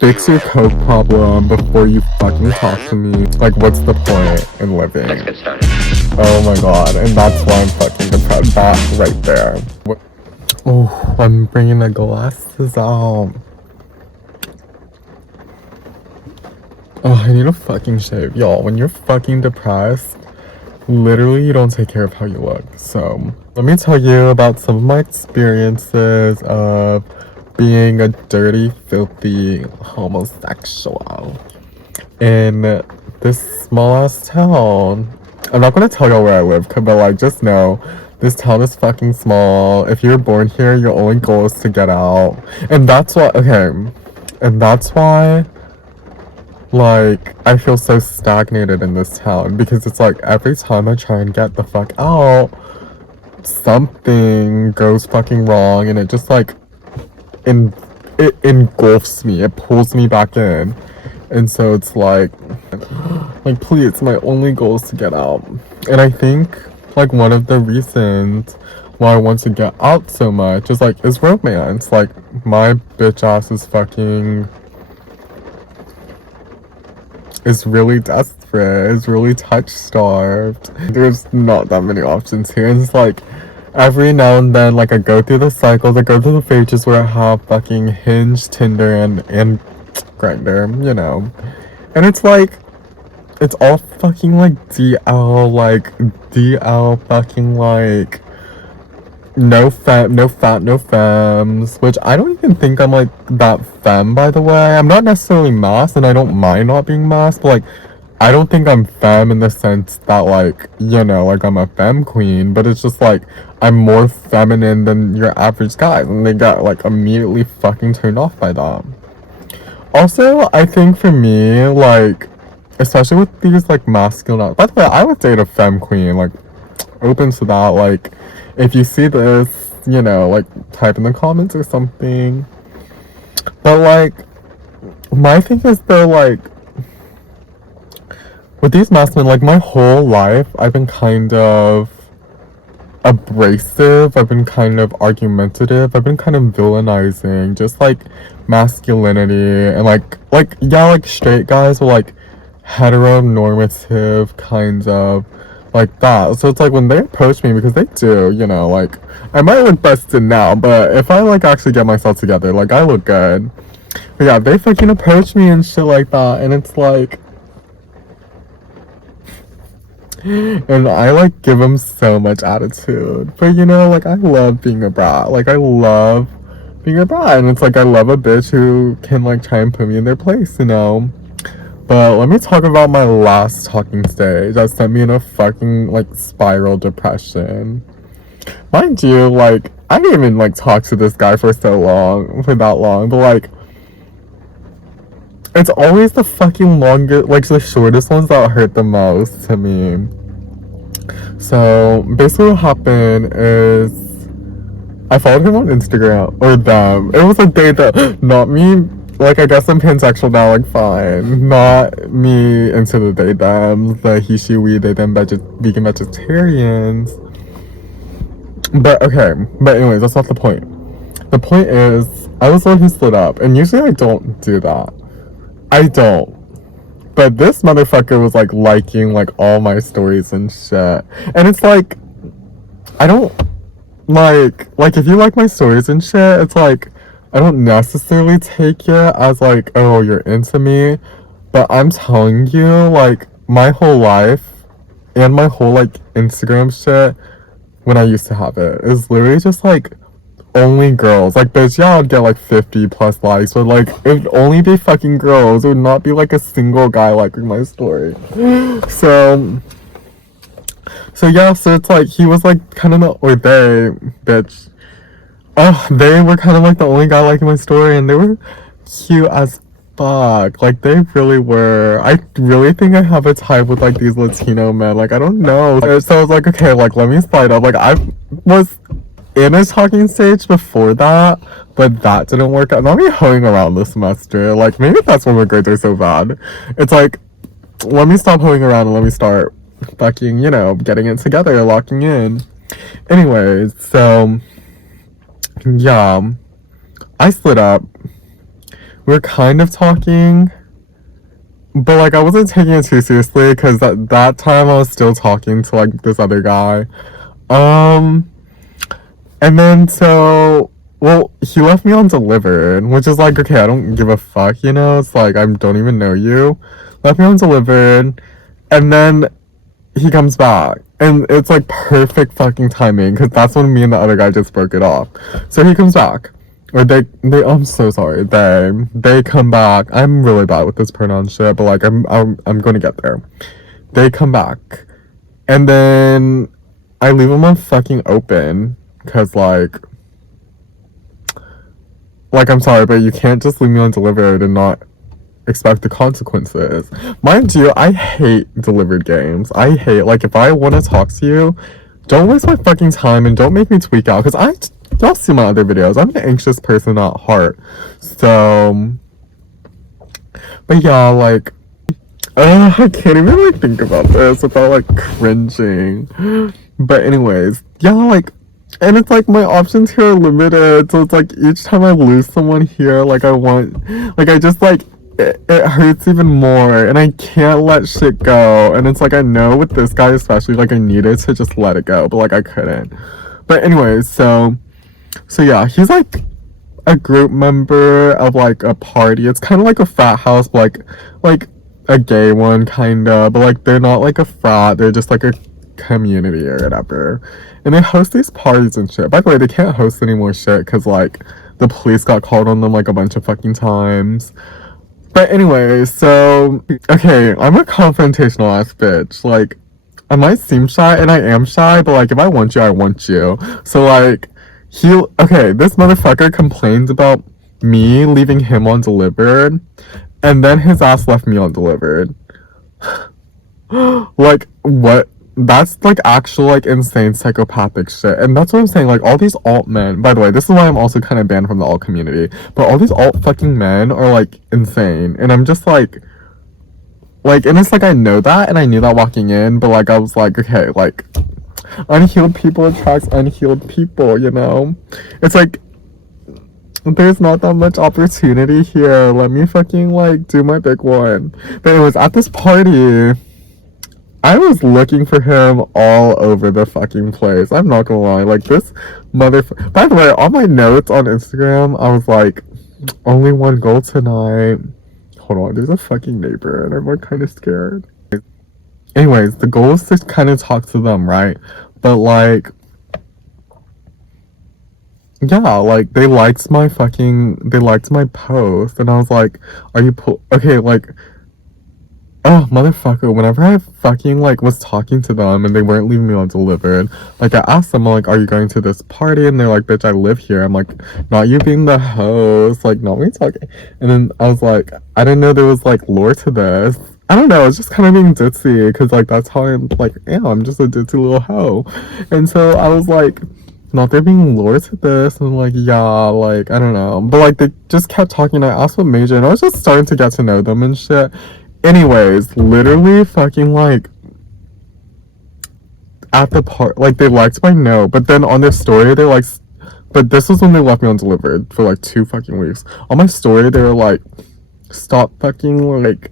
fix your coke problem before you fucking talk to me. Like, what's the point in living? Let's get started. Oh my god, and that's why I'm fucking depressed. That right there. What? Oh, I'm bringing the glasses out. Oh, I need a fucking shave. Y'all, when you're fucking depressed, literally you don't take care of how you look. So, let me tell you about some of my experiences of being a dirty, filthy homosexual in this small ass town. I'm not gonna tell y'all where I live, but like, just know this town is fucking small. If you're born here, your only goal is to get out. And that's why, okay, and that's why, like, I feel so stagnated in this town, because it's like every time I try and get the fuck out, something goes fucking wrong, and it just like it engulfs me, it pulls me back in. And so it's like please, my only goal is to get out. And I think like one of the reasons why I want to get out so much is romance. Like, my bitch ass is really desperate, is really touch starved. There's not that many options here. And it's like every now and then, like, I go through the cycles, I go through the phases where I have fucking Hinge, Tinder, and Grindr, you know. And it's like, it's all fucking like DL, fucking like no fat, no femmes, which I don't even think I'm like that femme, by the way. I'm not necessarily masked, and I don't mind not being masked, but like, I don't think I'm femme in the sense that, like, you know, like, I'm a femme queen, but it's just like, I'm more feminine than your average guy, and they get like immediately fucking turned off by that. Also, I think for me, like, especially with these like masculine, by the way, I would date a femme queen, like, open to that. Like, if you see this, you know, like, type in the comments or something. But like, my thing is though, like, with these masculine, like, my whole life I've been kind of abrasive, I've been kind of argumentative, I've been kind of villainizing just like masculinity, and like yeah, like straight guys are like heteronormative kinds of like that. So it's like when they approach me, because they do, you know, like, I might look busted now, but if I like actually get myself together, like, I look good. But yeah, they fucking approach me and shit like that, and it's like, and I like give them so much attitude. But you know, like, I love being a brat. Like, I love being a brat, and it's like, I love a bitch who can like try and put me in their place, you know. But let me talk about my last talking stage that sent me in a fucking like spiral depression. Mind you, like, I didn't even like talk to this guy for that long, but like, it's always the fucking longest, like, the shortest ones that hurt the most to me. So basically what happened is I followed him on Instagram, or them. It was a date that, not me, like, I guess I'm pansexual now, like, fine. Not me into the they them, the he, she, we, they, them, vegan vegetarians. But okay, but anyways, that's not the point. The point is, I was the one who slid up, and usually I don't do that. I don't. But this motherfucker was like liking like all my stories and shit. And it's like, I don't like if you like my stories and shit, it's like, I don't necessarily take it as like, oh, you're into me. But I'm telling you, like, my whole life and my whole like Instagram shit, when I used to have it, is literally just like only girls. Like, bitch, yeah, I'd get like 50 plus likes, but like, it would only be fucking girls. It would not be like a single guy liking my story. So yeah, so it's like, he was like kind of or they, bitch, they were kind of like the only guy liking my story, and they were cute as fuck. Like, they really were. I really think I have a type with like these Latino men. Like, I don't know. So I was like, okay, like, let me slide up. Like, I was in a talking stage before that, but that didn't work out. Not me hoeing around this semester. Like, maybe that's why my grades are so bad. It's like, let me stop hoeing around and let me start fucking, you know, getting it together, locking in. Anyways, so yeah, I slid up we were kind of talking, but like I wasn't taking it too seriously because at that time I was still talking to like this other guy. And then so, well, he left me undelivered, which is like, okay, I don't give a fuck, you know? It's like, I don't even know you. Left me undelivered, and then he comes back. And it's like perfect fucking timing, because that's when me and the other guy just broke it off. So he comes back. Or I'm so sorry. They come back. I'm really bad with this pronoun shit, but like, I'm gonna get there. They come back. And then I leave them on fucking open. Cause like I'm sorry, but you can't just leave me undelivered and not expect the consequences. Mind you, I hate delivered games. I hate, like, if I want to talk to you, don't waste my fucking time and don't make me tweak out. Cause y'all see my other videos. I'm an anxious person at heart. So, but yeah, like, I can't even like think about this without like cringing. But anyways, yeah, like. And it's like my options here are limited, so it's like each time I lose someone here, like I just like, it hurts even more, and I can't let shit go. And it's like, I know with this guy especially, like I needed to just let it go, but like I couldn't. But anyways, so yeah, he's like a group member of like a party. It's kind of like a frat house, but like a gay one kinda, but like they're not like a frat, they're just like a community or whatever. And they host these parties and shit. By the way, they can't host any more shit because like the police got called on them like a bunch of fucking times. But anyway, so okay, I'm a confrontational ass bitch. Like, I might seem shy and I am shy, but like if I want you, I want you. So like this motherfucker complains about me leaving him undelivered, and then his ass left me undelivered. Like, what? That's like actual like insane psychopathic shit. And that's what I'm saying, like all these alt men, by the way, this is why I'm also kind of banned from the alt community, but all these alt fucking men are like insane. And I'm just like, and it's like I know that and I knew that walking in, but like I was like, okay, like unhealed people attracts unhealed people, you know? It's like there's not that much opportunity here. Let me fucking like do my big one. But anyways, at this party, I was looking for him all over the fucking place. I'm not gonna lie. Like, this motherfucker. By the way, on my notes on Instagram, I was like, only one goal tonight. Hold on, there's a fucking neighbor, and I'm like kind of scared. Anyways, the goal is to kind of talk to them, right? But like, yeah, like they liked my post, and I was like, are you okay, like. Oh, motherfucker, whenever I fucking, like, was talking to them and they weren't leaving me undelivered, like, I asked them, like, are you going to this party? And they're like, bitch, I live here. I'm like, not you being the host, like, not me talking. And then I was like, I didn't know there was, like, lore to this. I don't know, it's just kind of being ditzy, because, like, that's how I'm, like, I'm just a ditzy little hoe. And so I was like, not there being lore to this, and I'm like, yeah, like, I don't know. But, like, they just kept talking, I asked what major, and I was just starting to get to know them and shit. Anyways, literally fucking like at the part, like they liked my note, but then on their story they're like, but this was when they left me undelivered for like 2 fucking weeks. On my story they were like, stop fucking like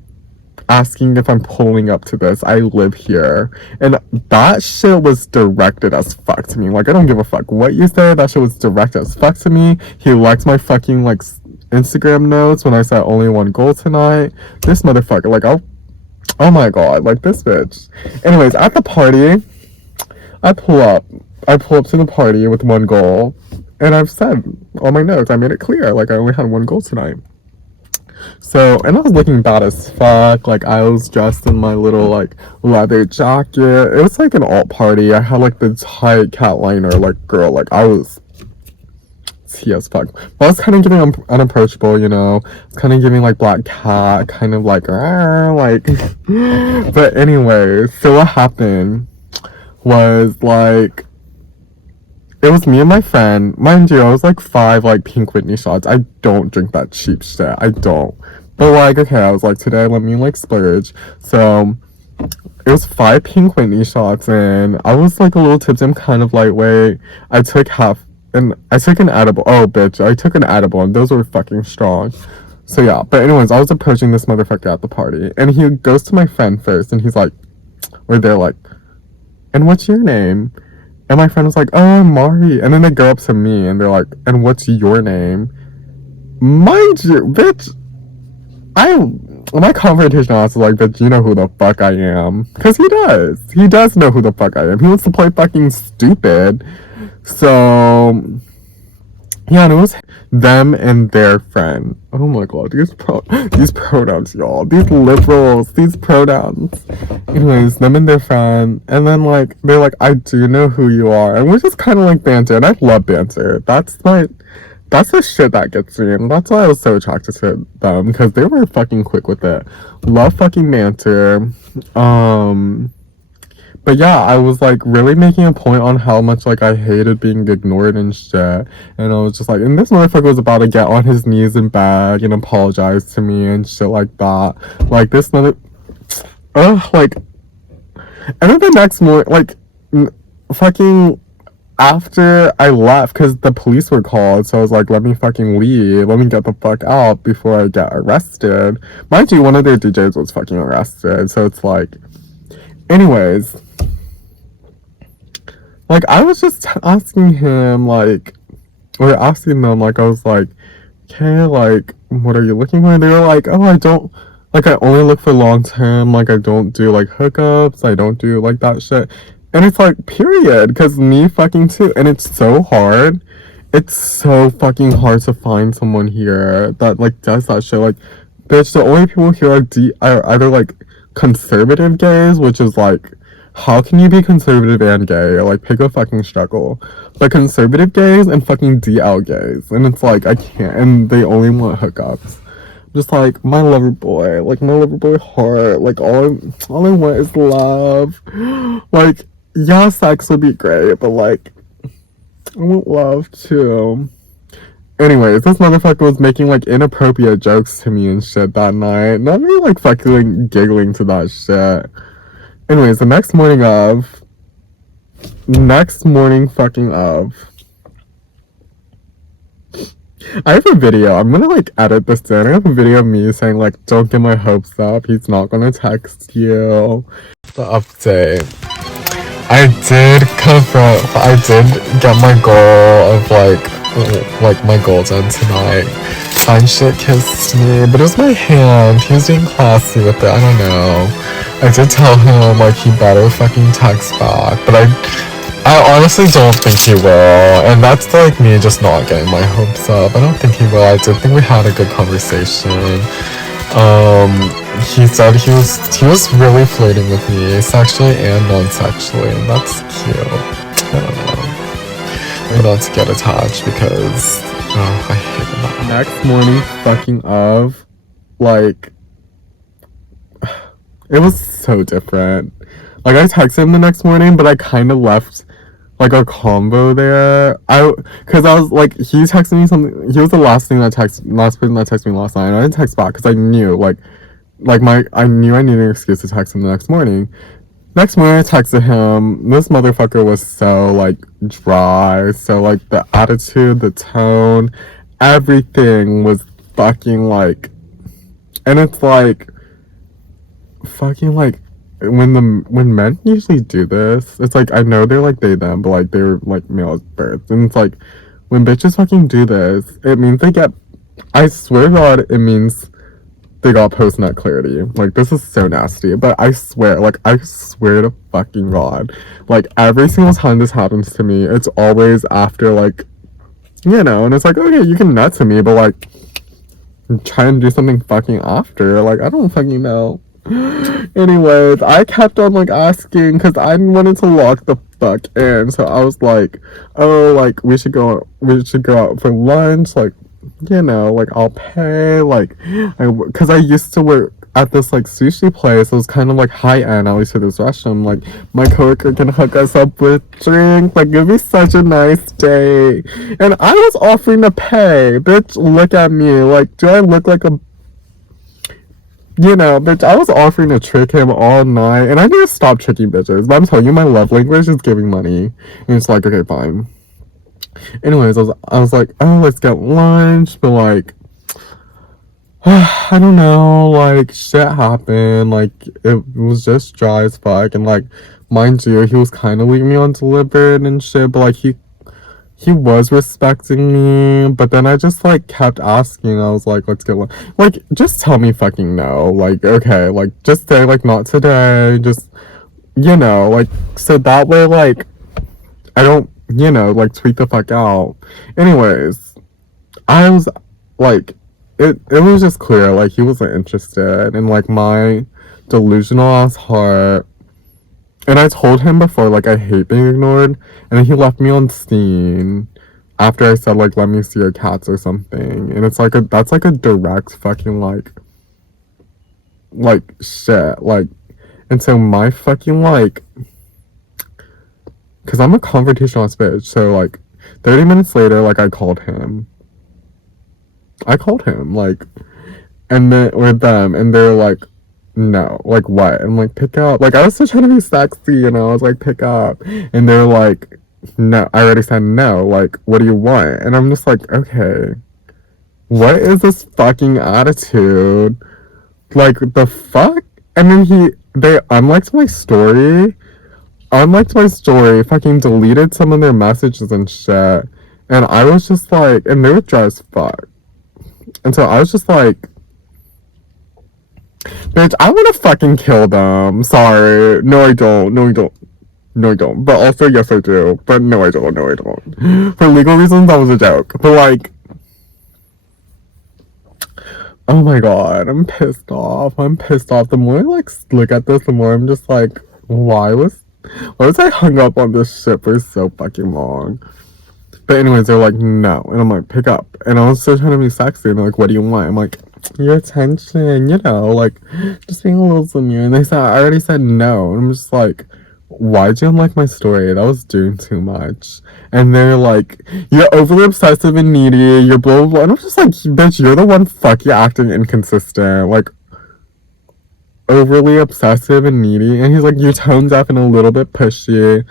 asking if I'm pulling up to this. I live here. And that shit was directed as fuck to me. Like, I don't give a fuck what you say. That shit was directed as fuck to me. He liked my fucking like Instagram notes when I said only one goal tonight. This motherfucker, like, oh my god, like this bitch. Anyways, at the party, I pull up to the party with one goal, and I've said on my notes, I made it clear, like I only had one goal tonight. So, and I was looking bad as fuck. Like, I was dressed in my little like leather jacket. It was like an alt party. I had like the tight cat liner, like, girl, like I was tea as fuck. But I was kind of giving unapproachable, you know. It's kind of giving like black cat, kind of like, like. But anyways, so what happened was like, it was me and my friend. Mind you, I was like 5 like Pink Whitney shots. I don't drink that cheap shit. I don't. But like, okay, I was like, today let me like splurge. So it was 5 Pink Whitney shots, and I was like a little tipsy. I'm kind of lightweight. I took an edible. Oh, bitch, I took an edible, and those were fucking strong. So yeah, but anyways, I was approaching this motherfucker at the party, and he goes to my friend first, and he's like, or they're like, and what's your name? And my friend was like, oh, I'm Mari. And then they go up to me, and they're like, and what's your name? Mind you, bitch, my confrontation was like, bitch, you know who the fuck I am. Because he does. He does know who the fuck I am. He wants to play fucking stupid. So, yeah, and it was them and their friend. Oh my god, these pronouns, y'all. These liberals, these pronouns. Anyways, them and their friend. And then, like, they're like, I do know who you are. And we're just kind of like banter. And I love banter. That's the shit that gets me. And that's why I was so attracted to them. Because they were fucking quick with it. Love fucking banter. But yeah, I was like really making a point on how much like I hated being ignored and shit. And I was just like, and this motherfucker was about to get on his knees and beg and apologize to me and shit like that. Like this mother, like, and then the next morning, like, fucking after I left, because the police were called, so I was like, let me fucking leave, let me get the fuck out before I get arrested. Mind you, one of their DJs was fucking arrested, so it's like, anyways. Like, I was just asking him, like, or asking them, like, I was like, okay, like, what are you looking for? And they were like, oh, I don't, like, I only look for long term, like, I don't do, like, hookups, I don't do, like, that shit. And it's like, period, because me fucking too, and it's so hard. It's so fucking hard to find someone here that, like, does that shit. Like, bitch, the only people here are either, like, conservative gays, which is, like, how can you be conservative and gay? Like, pick a fucking struggle. But conservative gays and fucking DL gays. And it's like, I can't. And they only want hookups. Just like, my lover boy. Like, my lover boy heart. Like, all I want is love. Like, yeah, sex would be great. But, like, I want love, too. Anyways, this motherfucker was making, like, inappropriate jokes to me and shit that night. Not me, like, fucking giggling to that shit. Anyways, the next morning fucking of, I have a video. I'm gonna, like, edit this in. I have a video of me saying, like, don't get my hopes up. He's not gonna text you. The update. I did get my goal of, like my goal done tonight. Fine shit kissed me, but it was my hand. He was being classy with it. I don't know. I did tell him, like, he better fucking text back, but I honestly don't think he will, and that's, like, me just not getting my hopes up. I don't think he will. I did think we had a good conversation. He said he was really flirting with me, sexually and non-sexually, and that's cute. I don't know. I'm not to get attached because, I hate that. Next morning, fucking of, like, it was so different. Like, I texted him the next morning, but I kind of left, like, a combo there. Cause I was, like, he texted me something. He was the last person that texted me last night. And I didn't text back because I knew, I knew I needed an excuse to text him the next morning. Next morning, I texted him. This motherfucker was so, like, dry. So, like, the attitude, the tone, everything was fucking, like, and it's, like, fucking, like, when men usually do this, it's like, I know they're like they them, but like they're like male at birth, and it's like when bitches fucking do this, it means they get, I swear to God, it means they got post nut clarity. Like, this is so nasty, but I swear to fucking God, like, every single time this happens to me, it's always after, like, you know, and it's like, okay, you can nut to me, but like, try and do something fucking after, like, I don't fucking know. Anyways, I kept on, like, asking because I wanted to lock the fuck in. So I was like, oh, like, we should go out for lunch, like, you know, like, I'll pay, like, because I used to work at this, like, sushi place. It was kind of like high end, at least for this restaurant. Like, my coworker can hook us up with drinks, like, it'd be such a nice day. And I was offering to pay. Bitch, look at me, like, do I look like a, you know, bitch, I was offering to trick him all night, and I need to stop tricking bitches, but I'm telling you, my love language is giving money, and it's like, okay, fine. Anyways, I was like, oh, let's get lunch, but like, I don't know, like, shit happened, like, it was just dry as fuck, and, like, mind you, he was kind of leaving me undelivered and shit, but, like, he was respecting me, but then I just, like, kept asking. I was like, let's get one. Like, just tell me fucking no. Like, okay, like, just say, like, not today. Just, like, so that way, like, I don't, like, tweak the fuck out. Anyways, I was, like, it was just clear, like, he wasn't interested in, like, my delusional ass heart. And I told him before, like, I hate being ignored. And then he left me on scene after I said, like, let me see your cats or something. And it's like that's like a direct fucking, like, shit. Like, and so my fucking, like, because I'm a confrontational bitch. So, like, 30 minutes later, like, I called him. Like, and then with them, and they're like, no, like, what? I'm like, pick up. Like, I was still trying to be sexy, I was like, pick up. And they're like, no, I already said no. Like, what do you want? And I'm just like, okay, what is this fucking attitude? Like, the fuck? And then they unliked my story, fucking deleted some of their messages and shit. And I was just like, and they were dry as fuck. And so I was just like, bitch, I want to fucking kill them. Sorry. No, I don't. No, I don't. No, I don't. But also, yes, I do. But no, I don't. No, I don't. For legal reasons, that was a joke. But, like, oh my god, I'm pissed off. I'm pissed off. The more I, like, look at this, the more I'm just like, why was I hung up on this shit for so fucking long? But anyways, they're like, no. And I'm like, pick up. And I was still trying to be sexy. And they're like, what do you want? I'm like, your attention, like, just being a little demure. And they said, I already said no. And I'm just like, why'd you unlike my story? That was doing too much. And they're like, you're overly obsessive and needy. You're blah, blah, blah. And I'm just like, bitch, you're the one fucking acting inconsistent. Like, overly obsessive and needy. And he's like, you're tone deaf and a little bit pushy.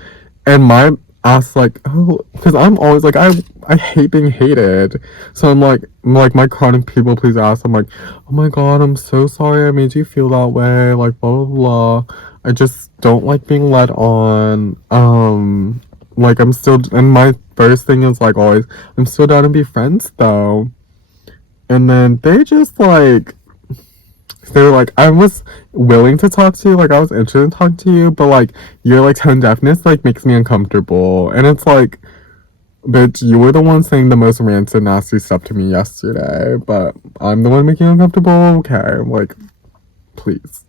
And my ass, like, oh, because I'm always like, I hate being hated. So I'm like my chronic people please ask. I'm like, oh my god, I'm so sorry I made you feel that way. Like, blah, blah, blah. I just don't like being led on. Like, I'm still, and my first thing is, like, always, I'm still down to be friends, though. And then they just, like, they were like, I was willing to talk to you, like, I was interested in talking to you, but, like, your, like, tone deafness, like, makes me uncomfortable. And it's like, bitch, you were the one saying the most rancid, nasty stuff to me yesterday, but I'm the one making you uncomfortable? Okay, like, please.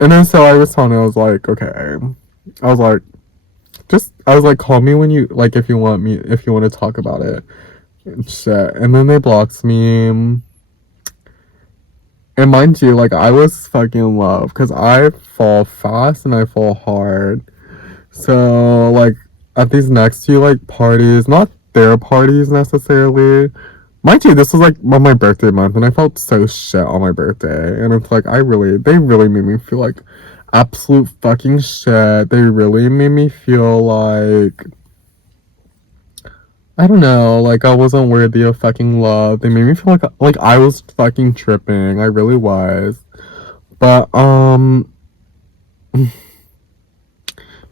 And then so I was telling her, I was like, okay. I was like, call me when you, like, if you want to talk about it. And shit. And then they blocked me. And mind you, like, I was fucking in love because I fall fast and I fall hard. So, like, at these next few, like, parties, not their parties necessarily. Mind you, this was, like, on my birthday month, and I felt so shit on my birthday. And it's like, they really made me feel like absolute fucking shit. They really made me feel like, I don't know, like, I wasn't worthy of fucking love. They made me feel like I was fucking tripping. I really was. But,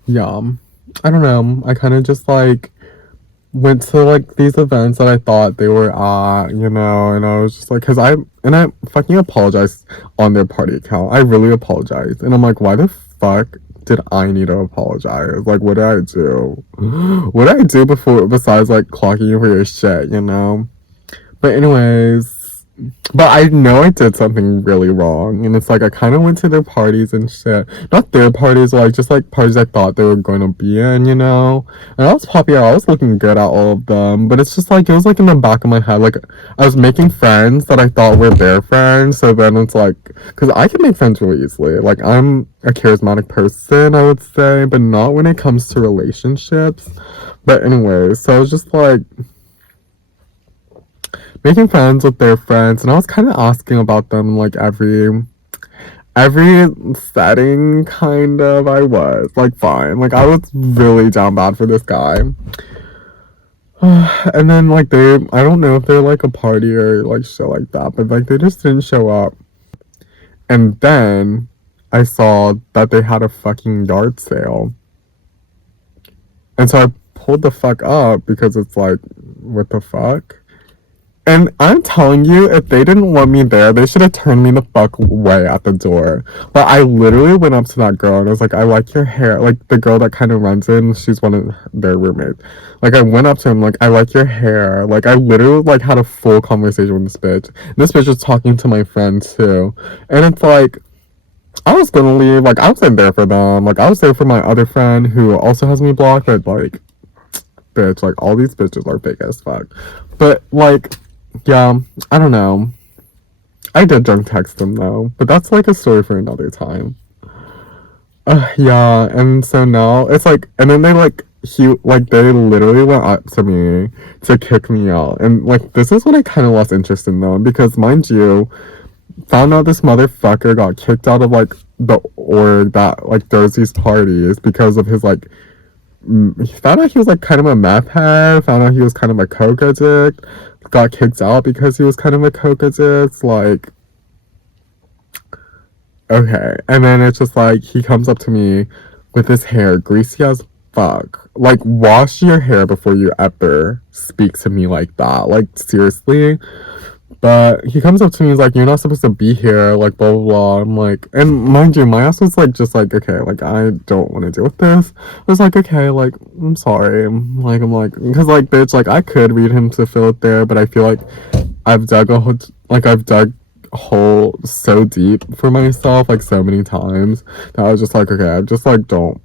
yeah. I don't know. I kind of just, like, went to, like, these events that I thought they were at, and I was just like, I fucking apologized on their party account. I really apologized. And I'm like, why the fuck did I need to apologize? Like, what did I do? What did I do besides, like, clocking you for your shit, But anyways, but I know I did something really wrong, and it's like I kind of went to their parties and shit. Not their parties, like, just, like, parties I thought they were going to be in, And I was popular, I was looking good at all of them, but it's just like, it was like in the back of my head, like, I was making friends that I thought were their friends, so then it's like, because I can make friends really easily. Like, I'm a charismatic person, I would say, but not when it comes to relationships. But anyway, so I was just like, making friends with their friends, and I was kind of asking about them, like, every setting, kind of. I was like, fine, like, I was really down bad for this guy. And then like I don't know if they're like a party or like shit like that, but like they just didn't show up. And then I saw that they had a fucking yard sale. And so I pulled the fuck up because it's like, what the fuck? And I'm telling you, if they didn't want me there, they should have turned me the fuck away at the door. But I literally went up to that girl and I was like, I like your hair. Like the girl that kind of runs in, she's one of their roommates. Like I went up to him, like, I like your hair. Like I literally like had a full conversation with this bitch. And this bitch was talking to my friend too. And it's like, I was gonna leave. Like I wasn't there for them. Like I was there for my other friend who also has me blocked. But like, bitch, like all these bitches are fake as fuck. But like, yeah, I don't know. I did drunk text them though, but that's like a story for another time. Yeah, and so now it's like, and then they literally went up to me to kick me out, and like this is when I kind of lost interest in them because, mind you, found out this motherfucker got kicked out of like the org that like throws these parties because of his like. He found out he was like kind of a meth head. Found out he was kind of a coke addict. Got kicked out because he was kind of a coke addict. Like, okay. And then it's just like he comes up to me with his hair greasy as fuck. Like, wash your hair before you ever speak to me like that. Like, seriously. But he comes up to me, he's like, you're not supposed to be here, like, blah, blah, blah. I'm like, and mind you, my ass was like, just like, okay, like, I don't want to deal with this. I was like, okay, like, I'm sorry. I'm like, because, like, bitch, like, I could read him to fill it there, but I feel like I've dug a hole so deep for myself, like, so many times that I was just like, okay, I just, like, don't.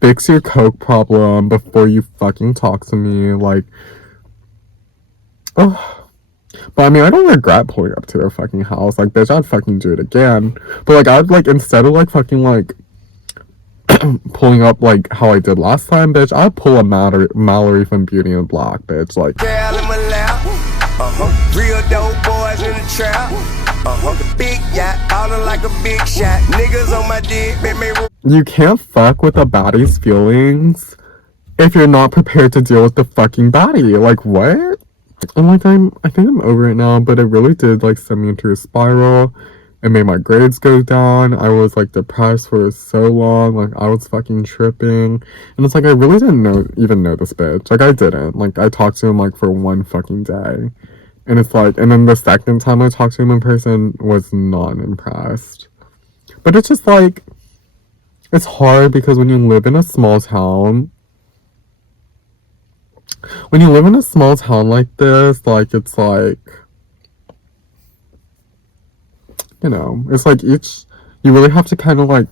Fix your coke problem before you fucking talk to me, like, oh. But I mean, I don't regret pulling up to their fucking house. Like, bitch, I'd fucking do it again. But like, I'd like instead of like fucking like pulling up like how I did last time, bitch, I'd pull a Mallory from Beauty and Black, bitch. Like, real dope boys in the trap. Big yacht, all like a big shot. Niggas on my dick, you can't fuck with a baddie's feelings if you're not prepared to deal with the fucking baddie. Like, what? And like I think I'm over it now, but it really did like send me into a spiral. It made my grades go down. I was like depressed for so long. Like I was fucking tripping. And it's like I really didn't even know this bitch. Like I didn't. Like I talked to him like for one fucking day. And it's like, and then the second time I talked to him in person was not impressed. But it's just like, it's hard because when you live in a small town, like this, like, it's like, you know, it's like you really have to kind of like,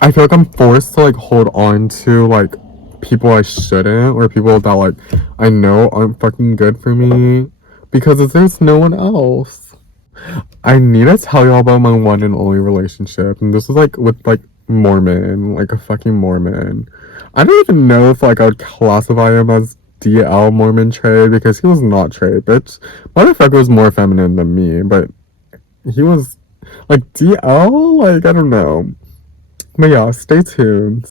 I feel like I'm forced to like hold on to like people I shouldn't, or people that like I know aren't fucking good for me, because there's no one else. I need to tell y'all about my one and only relationship, and this was like with like Mormon, like a fucking Mormon. I don't even know if like I would classify him as DL Mormon trade, because he was not trade, bitch. Motherfucker was more feminine than me, but he was like DL, like I don't know. But yeah, stay tuned.